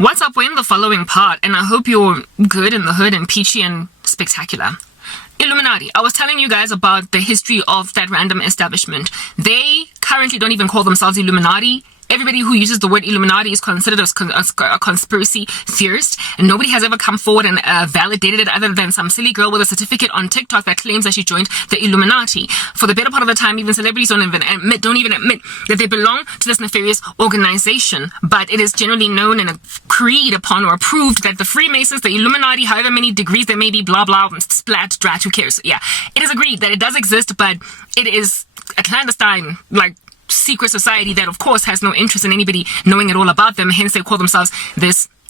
What's up? We're in the following part, and I hope you're good in the hood and peachy and spectacular. Illuminati. I was telling you guys about the history of that random establishment. They currently don't even call themselves Illuminati. Everybody who uses the word Illuminati is considered a conspiracy theorist, and nobody has ever come forward and validated it other than some silly girl with a certificate on TikTok that claims that she joined the Illuminati. For the better part of the time, even celebrities don't even admit that they belong to this nefarious organization. But it is generally known and agreed upon or approved that the Freemasons, the Illuminati, however many degrees there may be, blah blah, splat, drat, who cares? Yeah, it is agreed that it does exist, but it is a clandestine, secret society that of course has no interest in anybody knowing it all about them. Hence they call themselves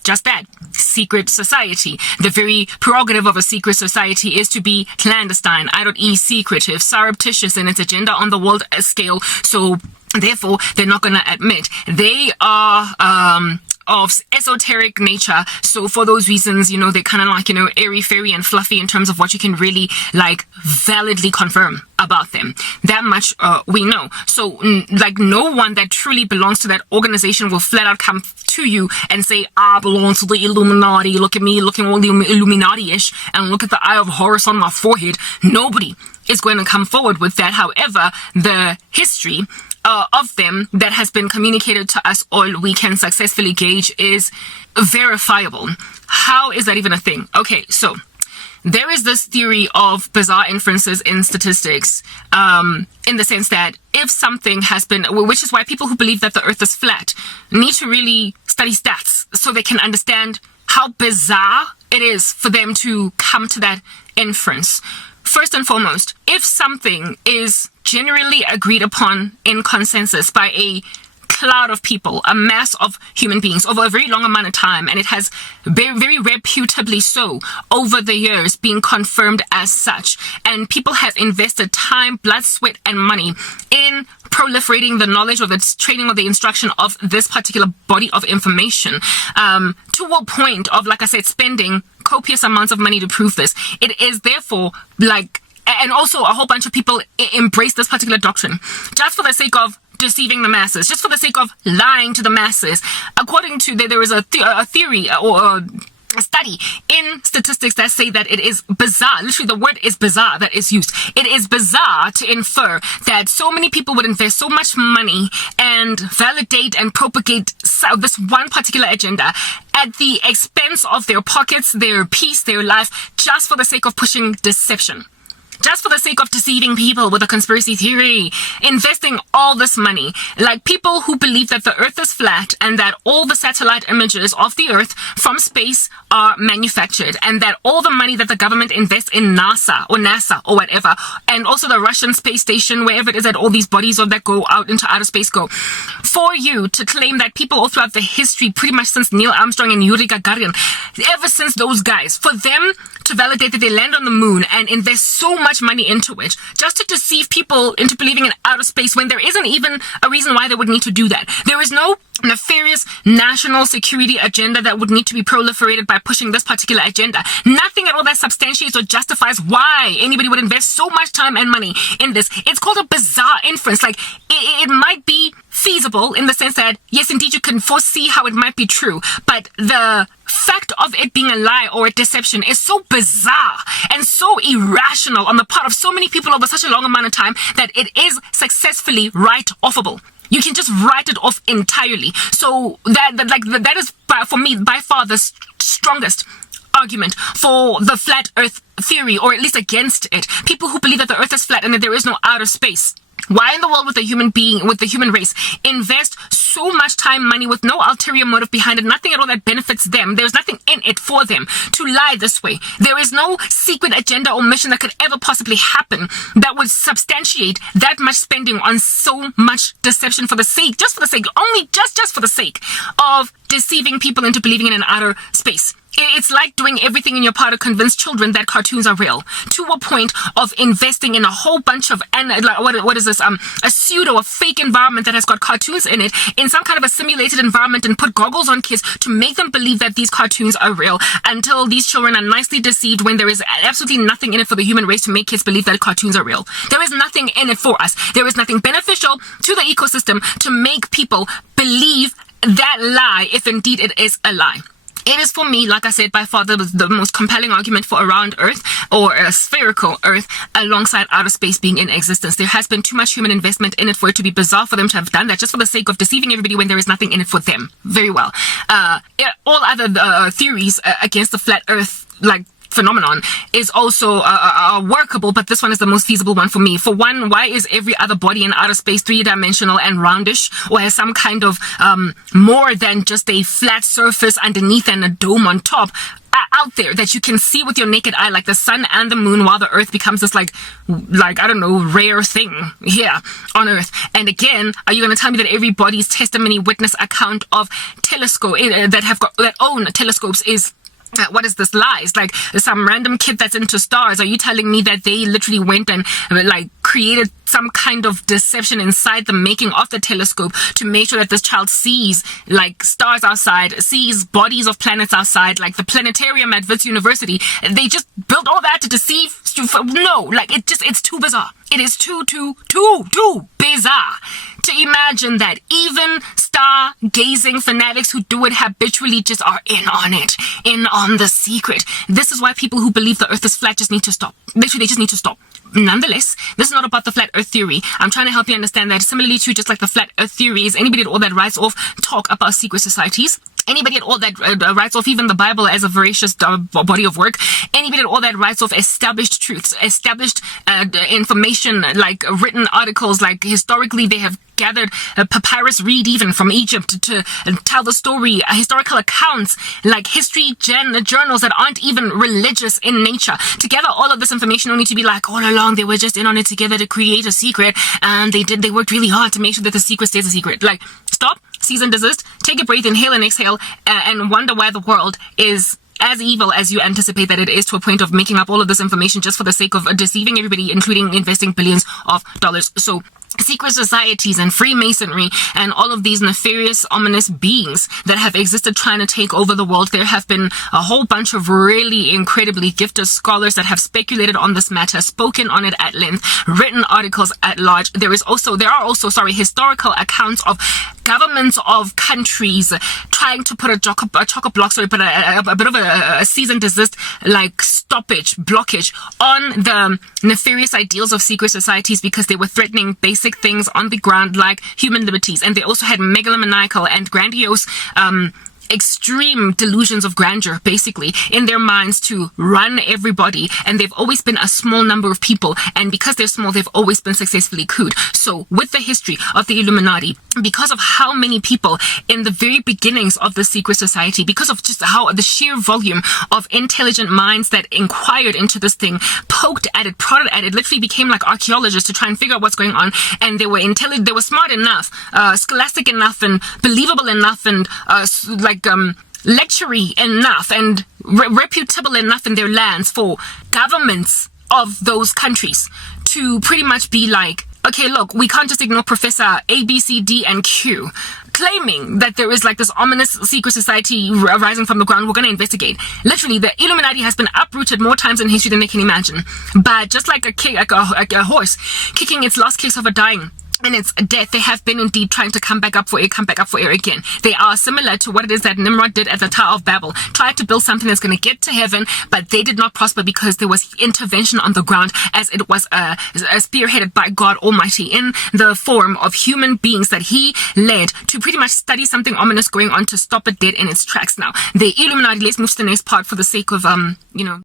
just that, secret society. The very prerogative of a secret society is to be clandestine, i.e. secretive, surreptitious in its agenda on the world scale. So therefore they're not going to admit. They are of esoteric nature, so for those reasons, they're kind of airy fairy and fluffy in terms of what you can really validly confirm about them. That much we know. So no one that truly belongs to that organization will flat out come to you and say, I belong to the Illuminati, look at me looking all Illuminati-ish, and look at the Eye of Horus on my forehead. Nobody is going to come forward with that. However, the history of them that has been communicated to us all we can successfully gauge is verifiable. How is that even a thing? Okay, so there is this theory of bizarre inferences in statistics, in the sense that if something has been, which is why people who believe that the earth is flat need to really study stats so they can understand how bizarre it is for them to come to that inference. First and foremost, if something is generally agreed upon in consensus by a cloud of people, a mass of human beings over a very long amount of time, and it has very, very reputably so over the years being confirmed as such, and people have invested time, blood, sweat, and money in proliferating the knowledge or the training or the instruction of this particular body of information, to a point of, like I said, spending copious amounts of money to prove this. It is therefore and also a whole bunch of people embrace this particular doctrine just for the sake of deceiving the masses, just for the sake of lying to the masses. According to there is a theory or a study in statistics that say that it is bizarre, literally the word is bizarre that is used. It is bizarre to infer that so many people would invest so much money and validate and propagate this one particular agenda at the expense of their pockets, their peace, their life, just for the sake of pushing deception. Just for the sake of deceiving people with a conspiracy theory, investing all this money, like people who believe that the earth is flat and that all the satellite images of the earth from space are manufactured, and that all the money that the government invests in NASA or whatever, and also the Russian space station, wherever it is that all these bodies that go out into outer space go, for you to claim that people all throughout the history, pretty much since Neil Armstrong and Yuri Gagarin, ever since those guys, for them to validate that they land on the moon and invest so much money into it just to deceive people into believing in outer space when there isn't even a reason why they would need to do that. There is no nefarious national security agenda that would need to be proliferated by pushing this particular agenda. Nothing at all that substantiates or justifies why anybody would invest so much time and money in this. It's called a bizarre inference. It might be feasible in the sense that, yes, indeed, you can foresee how it might be true, but the fact of it being a lie or a deception is so bizarre and so irrational on the part of so many people over such a long amount of time that it is successfully write-offable. You can just write it off entirely. So that is, for me, by far the strongest argument for the flat earth theory, or at least against it. People who believe that the earth is flat and that there is no outer space. Why in the world would the human race invest so much time, money with no ulterior motive behind it, nothing at all that benefits them? There's nothing in it for them to lie this way. There is no secret agenda or mission that could ever possibly happen that would substantiate that much spending on so much deception for the sake of deceiving people into believing in an outer space. It's like doing everything in your power to convince children that cartoons are real, to a point of investing in a whole bunch of, a pseudo, a fake environment that has got cartoons in it, in some kind of a simulated environment, and put goggles on kids to make them believe that these cartoons are real, until these children are nicely deceived when there is absolutely nothing in it for the human race to make kids believe that cartoons are real. There is nothing in it for us. There is nothing beneficial to the ecosystem to make people believe that lie, if indeed it is a lie. It is, for me, like I said, by far the most compelling argument for a round Earth or a spherical Earth alongside outer space being in existence. There has been too much human investment in it for it to be bizarre for them to have done that just for the sake of deceiving everybody when there is nothing in it for them. Very well. All other theories against the flat Earth, like, phenomenon is also workable, but this one is the most feasible one for me. For one, why is every other body in outer space three-dimensional and roundish, or has some kind of more than just a flat surface underneath and a dome on top out there that you can see with your naked eye, like the sun and the moon, while the Earth becomes this like I don't know, rare thing here on Earth? And again, are you going to tell me that everybody's testimony, witness, account of telescope that own telescopes is what is this, lies? Like some random kid that's into stars, are you telling me that they literally went and like created some kind of deception inside the making of the telescope to make sure that this child sees like stars outside, sees bodies of planets outside, like the planetarium at Wits University? They just built all that to deceive? No, like it's too bizarre. It is too bizarre to imagine that even star-gazing fanatics who do it habitually just are in on it, in on the secret. This is why people who believe the Earth is flat just need to stop. Literally, they just need to stop. Nonetheless, this is not about the flat Earth theory. I'm trying to help you understand that similarly to just like the flat Earth theory is anybody at all that writes off talk about secret societies, anybody at all that writes off even the Bible as a voracious body of work, anybody at all that writes off established truths, established information, like written articles, like historically they have gathered papyrus reed even from Egypt to tell the story, historical accounts, like history journals that aren't even religious in nature. Together, all of this information only to be like, all along they were just in on it together to create a secret, and they worked really hard to make sure that the secret stays a secret. Like, stop, cease and desist, take a breath, inhale and exhale, and wonder why the world is as evil as you anticipate that it is, to a point of making up all of this information just for the sake of deceiving everybody, including investing billions of dollars. So secret societies and Freemasonry and all of these nefarious, ominous beings that have existed trying to take over the world. There have been a whole bunch of really incredibly gifted scholars that have speculated on this matter, spoken on it at length, written articles at large. There are also historical accounts of governments of countries trying to put a bit of a cease and desist, like blockage on the nefarious ideals of secret societies because they were threatening basic things on the ground like human liberties. And they also had megalomaniacal and grandiose extreme delusions of grandeur, basically, in their minds to run everybody. And they've always been a small number of people. And because they're small, they've always been successfully couped. So with the history of the Illuminati, because of how many people in the very beginnings of the secret society, because of just how the sheer volume of intelligent minds that inquired into this thing, poked at it, prodded at it, literally became like archaeologists to try and figure out what's going on. And they were intelligent, they were smart enough, scholastic enough, and believable enough, and lectury enough, and reputable enough in their lands for governments of those countries to pretty much be like, okay, look, we can't just ignore Professor A, B, C, D, and Q claiming that there is like this ominous secret society rising from the ground. We're going to investigate. Literally, the Illuminati has been uprooted more times in history than they can imagine. But just like a horse kicking its last kicks of a dying in its death, they have been indeed trying to come back up for air again. They are similar to what it is that Nimrod did at the Tower of Babel. Tried to build something that's going to get to heaven, but they did not prosper because there was intervention on the ground, as it was spearheaded by God Almighty in the form of human beings that he led to pretty much study something ominous going on to stop it dead in its tracks. Now, the Illuminati, let's move to the next part for the sake of,